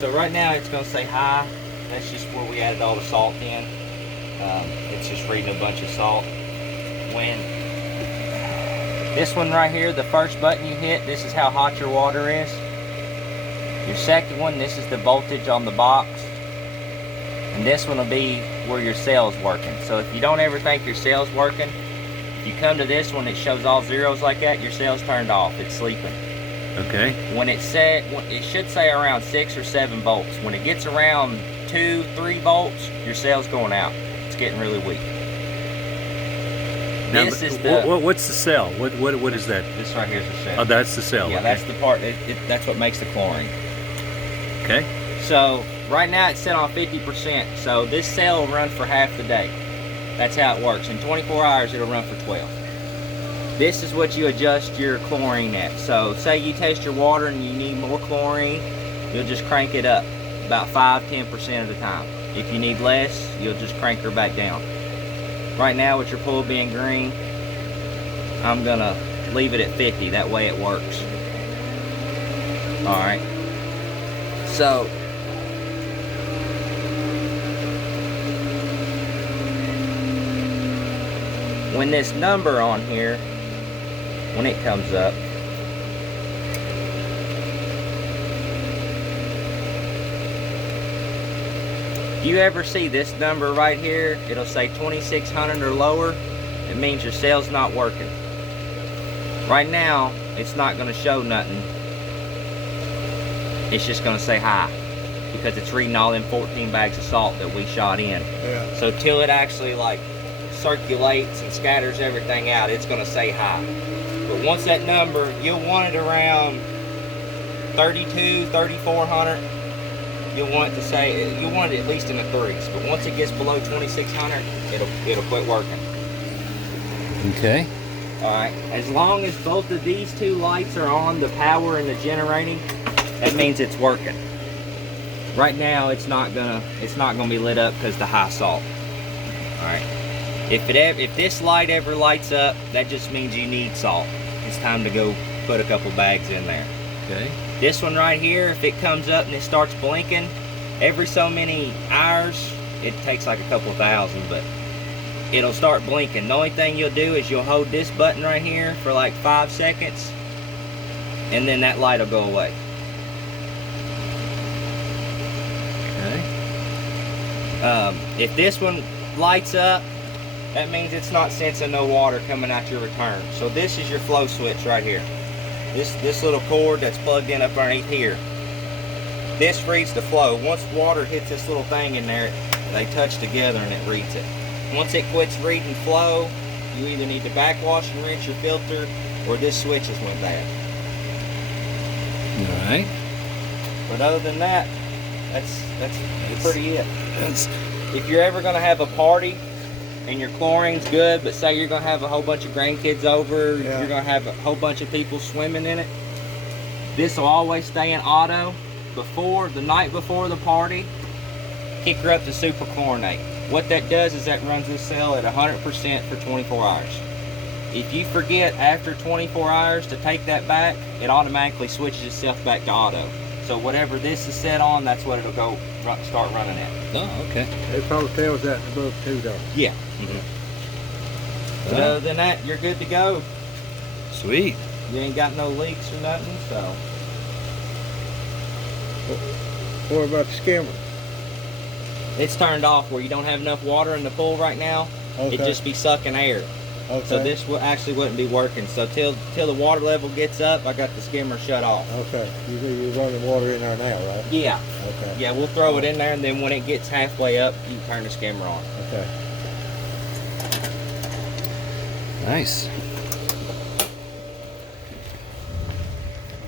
So right now it's going to say high. That's just where we added all the salt in. It's just reading a bunch of salt. When this one right here, the first button you hit, this is how hot your water is. Your second one, this is the voltage on the box. And this one will be where your cell's working. So if you don't ever think your cell's working, if you come to this one, it shows all zeros like that, your cell's turned off, it's sleeping. Okay. When it should say around 6 or 7 volts. When it gets around 2, 3 volts, your cell's going out. It's getting really weak. Now, this is the what's the cell? What is that? This right here is the cell. Oh, that's the cell. Yeah, okay. that's the part. That's what makes the chlorine. Okay. So right now it's set on 50%. So this cell will run for half the day. That's how it works. In 24 hours, it'll run for 12. This is what you adjust your chlorine at. So say you test your water and you need more chlorine, you'll just crank it up about 5–10% of the time. If you need less, you'll just crank her back down. Right now with your pool being green, I'm gonna leave it at 50, that way it works. Alright. So when this number on here, when it comes up, if you ever see this number right here, it'll say 2600 or lower. It means your cell's not working. Right now, it's not going to show nothing. It's just going to say high because it's reading all them 14 bags of salt that we shot in. Yeah. So till it actually like circulates and scatters everything out, it's going to say high. But once that number, you'll want it around 32, 3400. You'll want it to say, you'll want it at least in the 3s. But once it gets below 2600, it'll quit working. Okay. All right. As long as both of these two lights are on, the power and the generating, that means it's working. Right now, it's not gonna be lit up because the high salt. All right. If this light ever lights up, that just means you need salt. It's time to go put a couple bags in there. Okay. This one right here, if it comes up and it starts blinking, every so many hours, it takes like a couple thousand, but it'll start blinking. The only thing you'll do is you'll hold this button right here for like 5 seconds, and then that light will go away. Okay. If this one lights up, that means it's not sensing no water coming out your return. So this is your flow switch right here. This little cord that's plugged in up underneath here. This reads the flow. Once water hits this little thing in there, they touch together and it reads it. Once it quits reading flow, you either need to backwash and rinse your filter, or this switch is went bad. All right. But other than that, that's pretty it. If you're ever gonna have a party and your chlorine's good, but say you're gonna have a whole bunch of grandkids over, yeah, you're gonna have a whole bunch of people swimming in it, this will always stay in auto. The night before the party, kick her up to super chlorinate. What that does is that runs this cell at 100% for 24 hours. If you forget after 24 hours to take that back, it automatically switches itself back to auto. So whatever this is set on, that's what it'll go start running at. Oh, okay. it probably tells that in the book too, though. Yeah. But other than that, you're good to go. Sweet. You ain't got no leaks or nothing, so. What about the skimmer? It's turned off where you don't have enough water in the pool right now. Okay. It'd just be sucking air. Okay. So this actually wouldn't be working. So till the water level gets up, I got the skimmer shut off. Okay. You're running water in there now, right? Yeah. Okay. Yeah, we'll throw it in there, and then when it gets halfway up, you turn the skimmer on. Okay. Nice.